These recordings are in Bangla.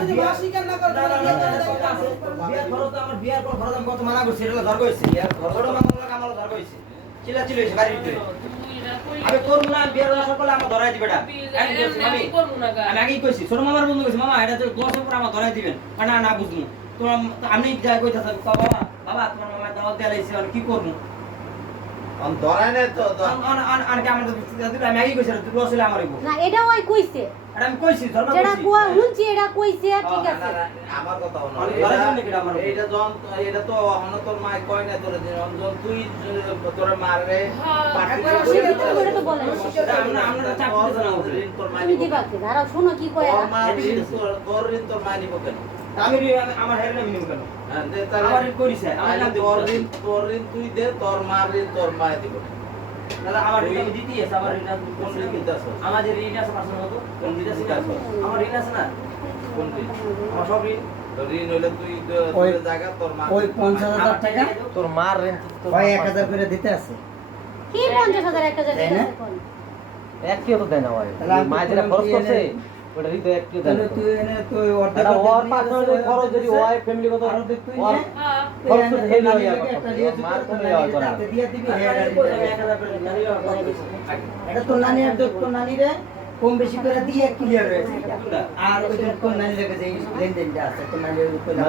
যদি মা স্বীকার না করে বিয়ার খরচ আমার বিয়ার পর খরচ আমি কত মানা করছি এটা ধর কইছি ছোট মামলা কামাল ধর কইছি চিলা চিলা হইছে বাড়ির ভিতরে আমি করব না বিয়ার না সকলে আমার ধরাই দিবেটা আমি করব না গা আমি আগেই কইছি ছোট মামার বন্ধু কইছি মামা এটা তো 10 পর আমার ধরাই দিবেন না না বুঝমু তোমরা আমি যাই কইতাছ বাবা বাবা তোমার মামা দাওয়াত দেলাইছে আর কি করব অন ধরায় না তো আর কি আমাদের আমি আগেই কইছি তুই বসলে আমারই না এটা ওই কইছে এটা আমি কইছি ধর্ম যেটা কইছি কুয়া হুনছি এটা কইছে ঠিক আছে আমার কথা হলো আমি ধরাই দিবেন কি আমার এটা জন এটা তো অহন তোর মা কয় না তোর দিন জন তুই তোর মারে একবার অস্বীকার করে ওটা তো বলে আমরা চাপ দিতে না উপরে তোর মা তুমি দিবা কি দাঁড়াও শুনো কি কয় তোর মা তোর ঋণ তোর মা নিব কেন আমি আমার হেরে মিনিমাম কেন হ্যাঁ দে আমার ঋণ করিছে আমার নাম তোর ঋণ তুই দে তোর মার ঋণ তোর মা দিব দাদা আমার ঋণ আমি দিতেই আছে আমার ঋণ কোন ঋণ দিতাছ আমাদের ঋণ আছে পার্সোনাল মতো কোন ঋণ আছে আমার ঋণ আছে না কোন ঋণ আমার সব ঋণ তোর ঋণ হইলে তুই ওই- জায়গা তোর মা ওই 50,000 টাকা তোর মার ঋণ তো ওই 1000 করে দিতে আছে কি 50,000 একটা জায়গায় তাই না? আছে কোন একটিও তো দেয় না ভাই তাহলে আমি মা যেটা খরচ তুই করছে এনে- ওটা হৃদয় একটিও দেয় তাহলে না তুই এনে তুই অর্ধেক এটা ওর নিয়ে পার্সোনাল যাচ্ছে, খরচ যদি ওয়াই ফ্যামিলি কত আর অর্ধেক তুই ওর নে। হ্যাঁ খরচ তো তুই হেভি নানি হয়ে যাবে লোকে একটা কত। দিয়ে মার দিতে, কোনো তোর ইয়া নানির করে না। হাতে দিয়ে দিবি, আমি এটা কই আমি 1000 করে জানি এটা তোর নানি আর তোর নানি রে কম বেশি করে দিয়ে ক্লিয়ার হয়েছে আর ওই যে তোর নানি লেগে যে লেনদেনটা আছে তোর নানি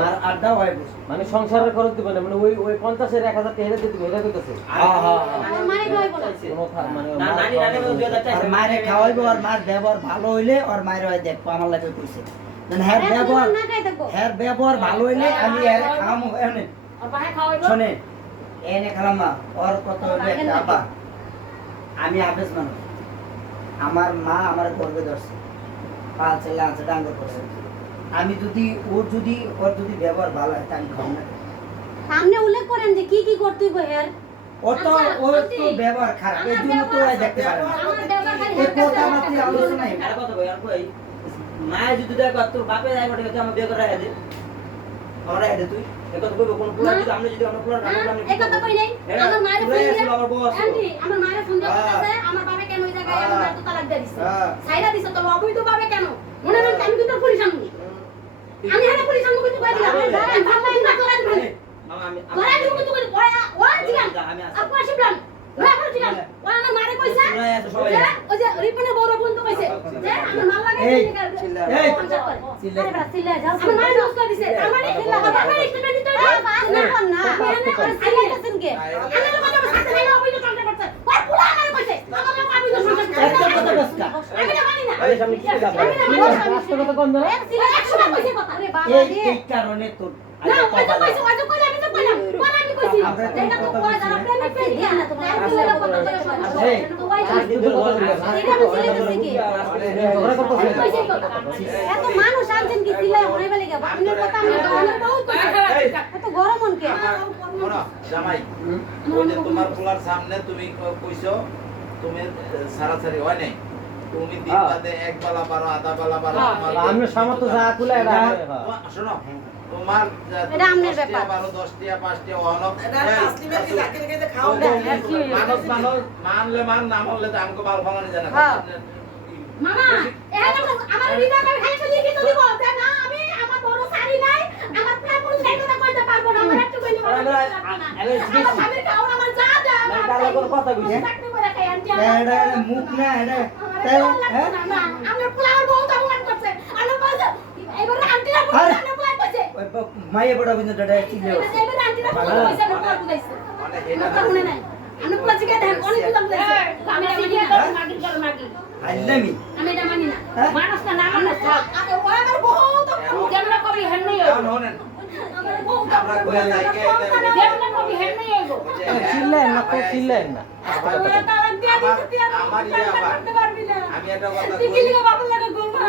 আর আড্ডা হয় বসে মানে সংসারের খরচ দিবে না মানে ওই 50 এর 1000 টাকা হেরে দিতে এটা কইতাছে আমার মানে কই বলে কোনো মানে না নানি নানি 2000 আর মায়ের খাওয়াইবো আর মার ব্যবহার ভালো হইলে আর মায়ের হয় দেখবো আমার লাগে কইছে মানে হ্যাঁ ব্যবহার না খাই থাকবো হ্যাঁ ব্যবহার ভালো হইলে আমি এর খাওয়ামো এনে আর বাহে খাওয়াইবো শোনে এনে খালাম না ওর কত হইলে একটা আপা আমি হাফেজ মানুষ আমার মা আমার গর্বে ধরছে পাল ছেলে আছে ডাঙ্গ করছে আমি যদি ওর যদি ব্যবহার ভালো হয় তা আমি খাবো না সামনে উল্লেখ করেন যে কি কি করতে হইব এর ওর তো ব্যবহার খারাপ এই জন্য তো ও দেখতে পারে না আমার ব্যবহার খালি এই হাত কথা মাত্র আলোচনাই আর কথা কই আর কই মায়ে যদি দেখ তোর বাপে যাই বটে আমার বিয়ে করে দে আমরা এদে তুই একথা কইব কোন পুরা যদি আমরা যদি আমরা পুরা রান্না এই কথা কই নাই আমার মায়ের ফোন দিয়ে আমার বউ আছে আন্টি আমার মায়ের ফোন দিয়ে বলতেছে আমার বাবা কেন ওই জায়গায় আমার মায়ের তো তালাক দিয়ে দিছে ছাইরা দিছে তো অবৈধ ভাবে কেন মনে হয় আমি কিন্তু পুলিশ আনবো আমি হারে পুলিশ আনবো কিন্তু কই দিলাম আমি ভাবলাই না করে দিবেন মামা আমি ধরে দিমু কিন্তু কই ওয়া দিলাম আমি আছি আপু আসিলাম ওয়া আসিলাম ওয়া আমার মারে কইছে পুরাই আছে সবাই যে ওই যে রিপনের বড় বোন তো কইছে যে আমার মাল লাগে এই, চিল্লা এই, চিল্লা আরে চিল্লা যাও আমার মারে নষ্ট করে দিছে আমার মানে চিল্লা হবে আমার স্টেটমেন্ট দিতে হবে না কোন না আমি চিল্লাইতেছেন কে আমি লোক কথা সাথে নাই অবৈধ চলতে করতে ওই পুরা আমার কইছে আমার লোক অবৈধ চলতে একটা কথা বসকা আমি না মানি না আরে সামনে কি লাভ আমি না মানি না রাস্তাটা কোন জায়গা চিল্লা একশো কইছে কথা আরে বাবা এই রে এই কারণে তোর না ওই তো কইছে ওই তো কইলে আমি তো কইলাম কোন আমি কইছি যেটা তো কই যারা প্রেমিক প্রেমিক দিয়া না তোমার চিল্লা কথা তো এই, তো ওই এটা আমি চিল্লাইতেছি কি ঝগড়া করতেছে এত মানুষ আনছেন কি চিল্লাই হরে বেলে গে আপনার কথা আমি তো অনেক বহুত এত গরম মন কে শোনো, জামাই ওই যে তোমার পোলার সামনে তুমি কইছো তুমি সারাসারি হয় নাই তুমি দিন বাদে এক বেলা পারো আধা বেলা পারো আমরা সামর্থ্য যা কুলা এটা শোনো তোমার এটা আমনের ব্যাপার। 10টিয়া 5টিয়া অনক এটা তাসলিমের কি যাকে রেখে খাও মানুষ মানলে মান না মানলে তো আমাকে বাল ভাঙানি জানা মামা এখানে আমার রিটার্ন আমি খাই চলে গিয়ে দিব না আমি আমার বড় শাড়ি নাই আমার প্রায় পুরো সাইকেলটা কইতে পারবো না আমার একটু কইলে আমার স্বামীর খাও আমার যা যা আমার তাহলে কোন কথা কইছে চাকরি করে খাই আনটি এটা মুখ না এটা আমার পোলার বউ তো অপমান করছে আমার বলছে এবারে আন্টিরা বলছে আমার পোলা কইছে মায়ে বড় বিন্দু দাদা চিল্লে এবারে আন্টিরা কইছে আমার পোলা বুঝাইছে মানে আমার মনে নাই আমি পোলা জিগে দেন অনেক কথা বুঝাইছে আমি সিরিয়া করে মাগি করে মাগি আল্লামি আমি এটা মানি না হ্যাঁ? মানুষ না মানুষ আরে ও আমার বউ তো যেমন কবি হেন নাই এখন হনেন আমার বউ তো আমরা কইয়া যাই কে যেমন কবি হেন নাই এগো চিল্লেন না তো চিল্লেন না ওরা তালাক দিয়ে দিতে তুই আমার ইয়ে আবার করতে পারবি না আমি একটা কথা তুই কই কি লিগে বাবা লাগে ঘুমা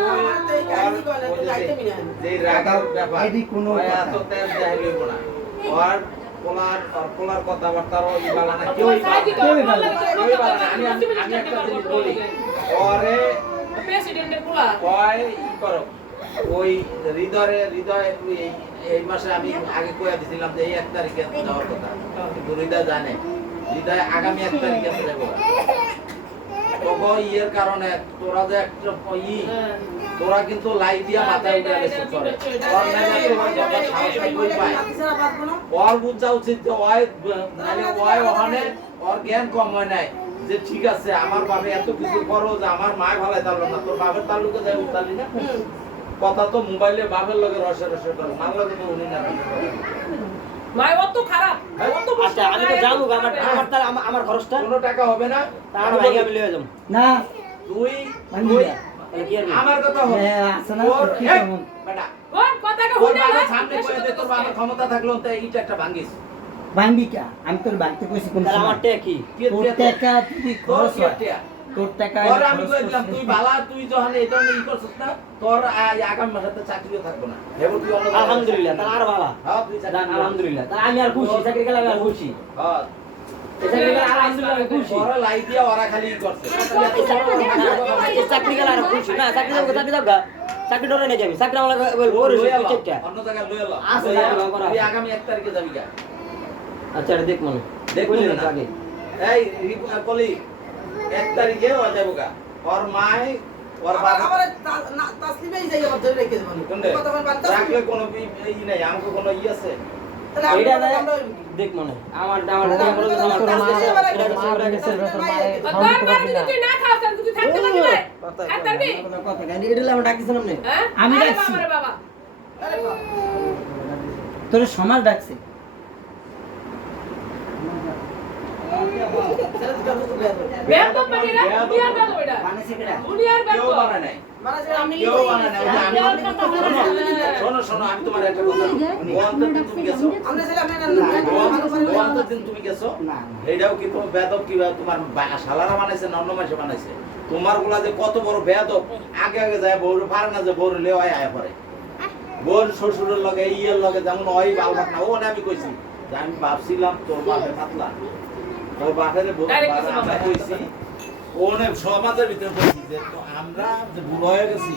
যে রাগার ব্যাপার এদি কোনো ওই কথা। এত তেল দেয় লইব না আর পোলার কথাবার্তারও ইবালা না কেউ কেউই ভালো না। আমি একটা জিনিস বলি পরে প্রেসিডেন্টের পোলা কয় ই করো ওই হৃদয় এই মাসে আমি আগে কইয়া দিছিলাম যে এই 1 তারিখে যাওয়ার কথা কিন্তু হৃদয় জানে হৃদয় আগামী 1 তারিখে যাবো তখন ইয়ের কারণে তোরা যে একটা তোরা কিন্তু লাই দিয়া মাথায় উঠে গেছে করে ওর নামে তোমার কথা সাহস কই পায় নাতি ছাড়া বাঁচবো না। ওর বুঝা উচিত যে ওই মানে ওই ওখানে ওর জ্ঞান কম হয় নাই যে ঠিক আছে আমার বাবা এত কিছু করো যে আমার মায় ভালাই তাহলে না তোর বাবার তালুকে যায় উতালি না কথা তো মোবাইলে বাবার লগে রসে রসে করে মার লগে তো উনি না রসে করে। মাই অত খারাপ অত আচ্ছা আমি তো জানো আমার তার আমার খরচটা কোনো টাকা হবে না তার ভাই আমি লয়ে যাব না তুই মানি তুই না। তাহলে কি আর আমার কথা হবে আছে না তোর কি এই, কেমন বেটা কোন কথাকে তোর হুনে বাবার সামনে কয়ে দে তোর বাবার ক্ষমতা থাকলো তো এইটা একটা ভাঙ্গিস ভাঙবি কা আমি তোর বাড়িতে কইছি কোন তাহলে আমার টেক কি তোর টাকা তুই তোর খরচ কি হয়। একটা তোর টাকা তোর আমি কই দিলাম তুই বালা তুই যখন এই ধরনের ই করছিস না তোর আগামী মাসে তো চাকরিও থাকবে না এবার তুই অন্য জায়গায় আলহামদুলিল্লাহ তাহলে আর ভালো হ্যাঁ তুই চাকরি জান আলহামদুলিল্লাহ তাহলে আমি আর খুশি চাকরি গেলে আমি আর খুশি হ্যাঁ চাকরি গেলে আলহামদুলিল্লাহ আমি খুশি তোর লাই দিয়া ওরা খালি ই করছে চাকরি গেলে আর খুশি না চাকরি যাবো চাকরি ডরে নেই যাবি চাকরি আমার বড় লইয়া লও, চেকটা অন্য জায়গায় লইয়া লও। আচ্ছা, লইয়া যাবো, লও, করা তুই আছে। আগামী 1 তারিখে যাবি গা আচ্ছা এটা দেখ মনে দেখবি বললেন না তো আগে এই কলি 1 তারিখে ও যাবো গা ওর মাই ওর বাবা আবার তাসলিমেই যাই আবার ধরে রেখে দেবো কোনটা কথা বল বাদ রাখলে কোনো ই নাই আমাকে কোনো ই আছে তাহলে আমি এইটা কথা বলবো কি? দেখ মনে আমার তুই না খাস তাহলে তুই থাকতে পারবি না থাকতে পারবি কথা গালি এটা আমি ডাকিছিলাম না হ্যাঁ আমি আরে ডাকছি। বাবা রে বাবা আরে বাবা। তোর সমাজ ডাকছে ছেলে দুটো তো বেয়াদ হবে। বেয়াদ মানে না দুনিয়ার বেয়াদ ওইটা বানাইছে কেডা দুনিয়ার বেয়াদ কেউ বানায় নাই মানে যে আমি কেউ বানায় নাই ওই যে আমি শোনো শোনো আমি তোমার একটা কথা বলি। অন্তত তুমি গেছো আমরা ছেলে আমি না অন্তত তুমি গেছো না এইটাও কি তোমার বেদব কি তোমার শালারা বানাইছে না অন্য মাসে বানাইছে তোমার গুলা যে কত বড় বেদব আগে আগে যায় বউর পারে না যে বউর লেওয়াই আয় পরে বউর শ্বশুরের লগে ইয়ের লগে যেমন ওই বালবাক না ও না আমি কইছি যে আমি ভাবছিলাম তোর বাপে পাতলা তোর বাপের আমরা কইছি ওনে সমাজের ভিতরে কইছি যে তো আমরা যে বুড়ো হয়ে গেছি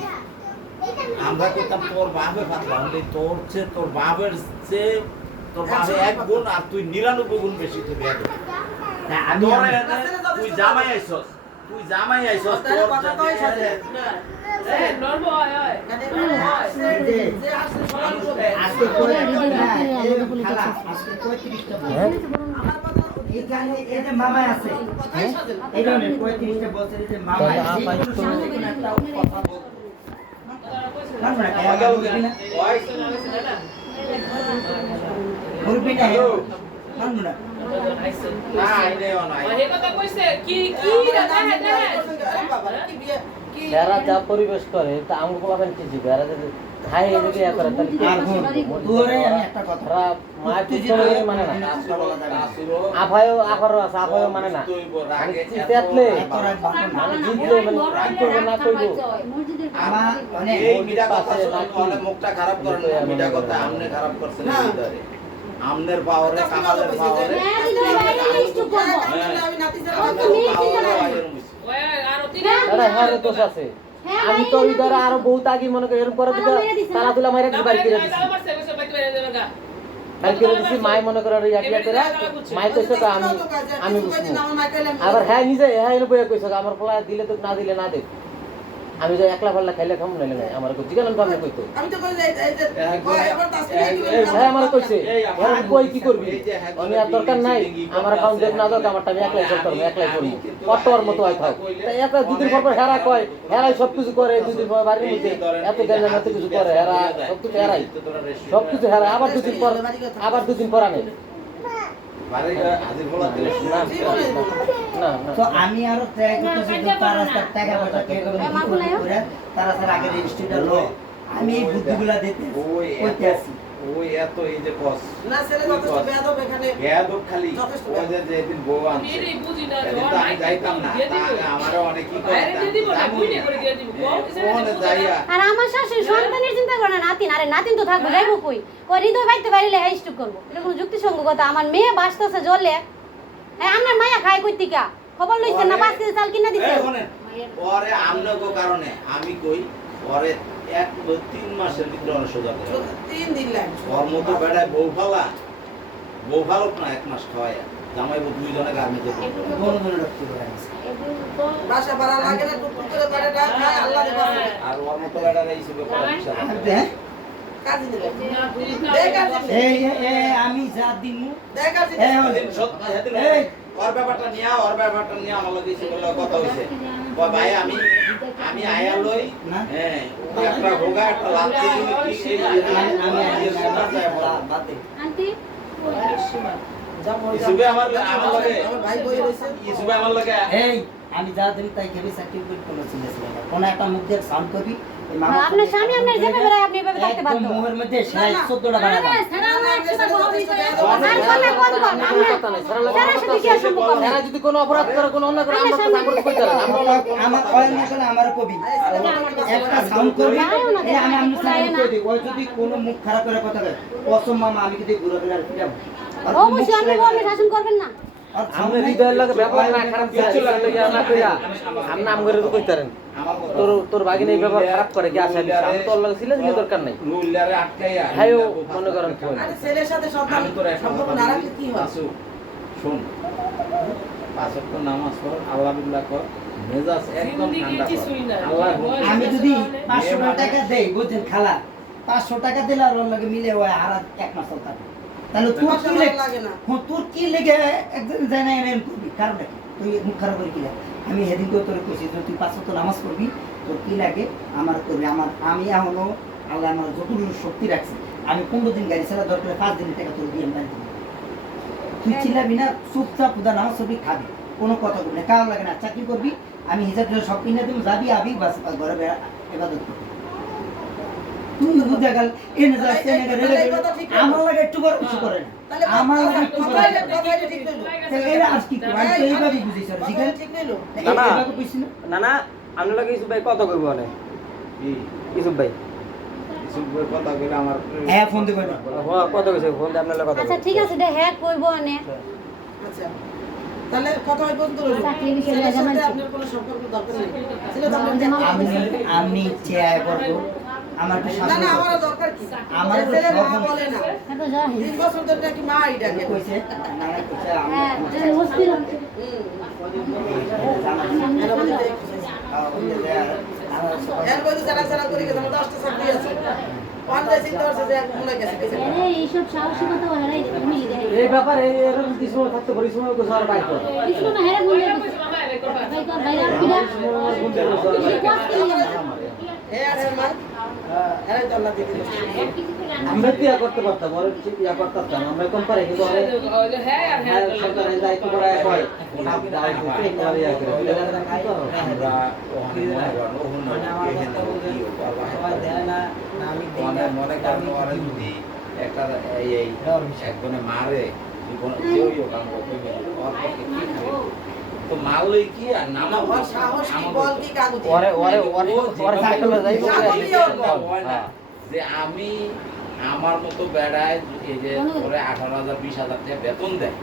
আমরা কইতাম তোর বাপে পাতলা হলে তোর চেয়ে তোর বাপের চেয়ে তোর বাপে 1 গুণ আর তুই 99 গুণ বেশি তুই বেদব না, আমি তোরে তুই জামাই আইছস তোর কথা কই সাথে এ নরম হয় হয় যে আসছে সবাই বলবে আজকে কই না এই খালা আজকে কই 30টা বল আমার কথা এখানে এই যে মামা আছে কথাই সাথে এই ধরনের 35টা বছর এই যে মামা আছে একটা কথা বল না না আগে ওই মুরবি না না না না আইনে নাই এই কথা কইছে কি কি আরে বাবা কি বিয়ে কি যারা যা পরিবেশ করে তা আমগুলো বলাবেন কি জিবে এরা যদি খাই এদিকে ইয়া করে তাহলে কি আর হুন তোরে আমি একটা কথা ওরা মায়ের তুই পুত্র যে মানে না আসিরো আফায়ও আফারও আছে আফায়ও মানে না তুই রাগে তেতলে এত রাত বাসন না মানে জিতলে মানে কি করবে না করবো আমার অনেক এই মিডা কথা শুনে মুখটা খারাপ করেন না মিডা কথা আমনে খারাপ করছেন এই ভিতরে আমনের পাওয়ারে কামালের পাওয়ারে আমি নাতি ছাড়া ওই আর তিনে দাদা হ্যাঁ রে দোষ আছে আমি তো ওই ধরে আরো বহুত আগে মনে করি এরকম করে দিতে তালা তুলা মাইরে না বাইর করে দিছি আমার সেবে সব বাইতে বাইরে যাবে গা বাইর করে দিছি মাই মনে করে ইয়া কিয়া করে মাই কইছে তো আমি বুঝবো আবার হ্যাঁ নিজে হ্যাঁ এনে বইয়া কইছে আমার পোলা দিলে তো না দিলে না দে আমি যে একলা পাল্লা খাইলে খাম নাইলে নাই আমার কই জিগান আমি কইতো আমি তো কই এই যে এবার তাসলিমে কি হ্যাঁ আমার কইছে এখন কই কি করবি আমি আর দরকার নাই আমার অ্যাকাউন্ট দেখ না দরকার আমারটা আমি একলাই করতে পারবো একলাই করবো কট্টর মতো হয় থাক তাই এত দুদিন পর হেরা কয় হেরাই সব কিছু করে দুদিন পর বাড়ির মধ্যে এত জ্ঞান এত কিছু করে হেরা সব কিছু হেরাই সব কিছু হেরাই আবার দুদিন পর আনে বাড়িটা হাজির বলা দিলে না না না তো আমি আরো ট্রাই করতেছি যে তার রাস্তার টাকা পয়সা কে করে তার রাস্তার আগে রেজিস্ট্রিটা লো আমি এই বুদ্ধিগুলা দিতে ওই কইতে আছি ওই এত এই যে কস না ছেলে যথেষ্ট বেয়াদ হবে এখানে বেয়াদব খালি যথেষ্ট ওই যে যেদিন বউ আনছে মেরে বুঝি না এদিন তো আমি যাইতাম না আমারও অনেক কি বাইরে দিয়ে দিব না বুইনে করে দিয়ে দিব কোনে যাইয়া আর আমার শাশুড়ি সন্তানের চিন্তা করে না নাতিন আরে নাতিন তো থাকবো যাইবো কই কই হৃদয় বাইতে পারিলে হ্যাঁ স্টুক করবো এটা কোনো যুক্তিসঙ্গত আমার মেয়ে বাঁচতেছে জ্বলে হ্যাঁ আপনার মায়া খায় কই টিকা খবর লইছেন না 5 কেজি চাল কিনা দিছে এই শুনেন পরে আমনগো কারণে আমি কই পরে 1-3 মাসের ভিতরে অনেক সোজা করে 3 দিন লাগবে ওর মতো বেড়ায় বউ ফালা বউ ফালক না 1 মাস খাওয়ায় জামাইবো দুইজনে গার্মেন্টে দুজনে রাখতে পারে বাসা ভাড়া লাগে না টুকটুক করে বাড়ি টাকা খায় আল্লাহ দেবে আর ওর মতো বেড়ারা হিসেবে করা বিশাল হ্যাঁ কাজী দেবে না তুই দেখ কাজী দেবে এই আমি যা দিমু দেখ কাজী এই দেবে হলে এই ওর ব্যাপারটা নিয়ে আমার লগে এসে বলে কথা হইছে কয় ভাই আমি আয়া লই না। হ্যাঁ একটা হোগা একটা লাভ দিয়ে কি সেই আমি শোনা যায় বাদ দে আন্টি ইসুবে আমার লগে আমার ভাই বই রয়েছে ইসুবে আমার লগে এই আমি যা দিম তাই খেবি সার্টিফিকেট কোনো ছিল কোন একটা মুখ দিয়ে সাউন্ড করবি এই মামা আপনার স্বামী আপনার যেতে বেড়ায় আপনি এভাবে থাকতে একদম বাধ্য মুখের মধ্যে সেলাই 14টা বাড়া দাও সারা আমরা একসাথে বড় হইছে আর করলে কোন কোন আমরা সারা সাথে কি আর সম্পর্ক আমরা এরা যদি কোনো অপরাধ করে কোনো অন্যায় করে আমরা তো আমরা কইতে পারি আমরা আমার কয় না করলে আমার কবি একটা সাউন্ড করবি এই আমি আমি সাউন্ড করে দিই ওই যদি কোনো মুখ খারাপ করে কথা কয় কসম মামা আমি যদি ঘুরে ফিরে আর ফিরাব অবশ্যই আপনি বললে শাসন করবেন না আমরা হৃদয়ের লাগে ব্যবহার না খারাপ যায় না কইরা আমি নাম করে তো কইতারেন আমার কথা তোর ভাগিনে এই ব্যবহার খারাপ করে কি আসে আমি তোর লাগে ছিল কি দরকার নাই রুলারে আটকাইয়া হাইও মনে করেন কোন আরে ছেলের সাথে সন্তান আমি তোর একটা সম্পর্ক কথা না বলি, রাখলে কি হয় আসু, শোন 5 ওয়াক্ত নামাজ পড় আল্লাহ বিল্লাহ কর মেজাজ একদম জিন্দেগি ঠান্ডা কিছুই কর না। আল্লাহ আমি যদি 500 টাকা দেই বুঝছেন খালা 500 টাকা দিলে আর ওর লগে মিলে ওই আর এক মাস চলতে তাহলে তুই বাসা কি ভাড়া লেগে লাগে না তোর কি লেগে একজন জানা এমন করবি কারণটা কি তুই মুখ খারাপ করে কি লাগে আমি সেদিন তো তোর কইছি যে তুই 500 তো নামাজ পড়বি তোর কি লাগে আমার করবি আমি এখনো আল্লাহ আমার যতটুকু শক্তি রাখছি আমি 15 দিন গাড়ি চালা দরকার 5 দিনের টাকা তোর দিয়ে আমি বাড়ি দেবো। তুই চিল্লাবি না চুপচাপ উদা নামাজ পড়বি খাবি কোনো কথা বলবি না কারণ লাগে না চাকরি করবি আমি হিসাব করে সব কিনে দেবো যাবি আবি বাস ঘরে বেড়া এবাদত করবি তুই বুঝা গেল এনে যাস এনে গেল আমার লাগে একটু বড় কিছু করে না তাহলে আমার লাগে একটু বড় কথাই কিছু করে না। কথাই ঠিক হইলো তাহলে এরা আজ কি করে আমি তো এইভাবেই বুঝেছি আর ঠিক কথাই আছে ঠিক হইলো না, না। এইভাবে বুঝছি না না না আমি লাগে ইসু ভাই কত কইব না কি ইসু ভাই কিছু কথা কইলে আমার হ্যাঁ ফোন দেবো না কত কইছে ফোন দিয়ে আপনার কথা আচ্ছা ঠিক আছে দে হ্যাঁ কইবো আনে আচ্ছা তাহলে কথা হয় বন্ধু রইলো চাকরি বিষয়ে ছেলের সাথে জানাচ্ছি। আপনার কোনো সম্পর্ক দরকার নেই ছেলে তো আপনার দেখতে আমি পাচ্ছে। আমি চেয়ে করবো আমার একটু না শাসন না করো। আমারও দরকার কি আমার তো ছেলে সব মা বলে না হ্যাঁ তো যাই 3 বছর ধরে নাকি মা ডাকে কইছে না না কইছে আমি হ্যাঁ আমার যদি অস্থির হচ্ছে এর মধ্যে এর মধ্যে যারা করে গেছে আমার 10টা চাকরি আছে অনলাইন চিন্তা করছে যে মনে গেছে কিছু আরে এইসব সাহসিকতা হারাই তুমি এই ব্যাপারে এরকম কিছু সময় থাকতে পারি সময় কো সর বাইর কর কিছু না হেরা বলে মামা এর কথা ভাই কর ভাই আর কিরা এ আর এর মা এর তো আল্লাহ দিয়ে দিল আমরা কি করতে পারতাম ওর ঠিক ইয়া করতে পারতাম আমরা কোন পারে কিন্তু হ্যাঁ আর হ্যাঁ হ্যাঁ সরকারের দায়িত্ব করা হয় আপনি দায়িত্ব ঠিক করে ইয়া করে আমরা ওখানে মনে করেন ওখানে এখানে কি মনে করেন ওরা যদি একটা এই একজনে মারে কেউ কাম করতে ওর পক্ষে কি খাবে তো মারলে কি আর নামা ওর সাহস কি বল কি কাগজে ওরে ওরে ওরে ওরে সাইকেলে যাইবো যে আমি আমার মতো বেড়ায় এই যে ওরে 18,000 20,000 টাকা বেতন দেয়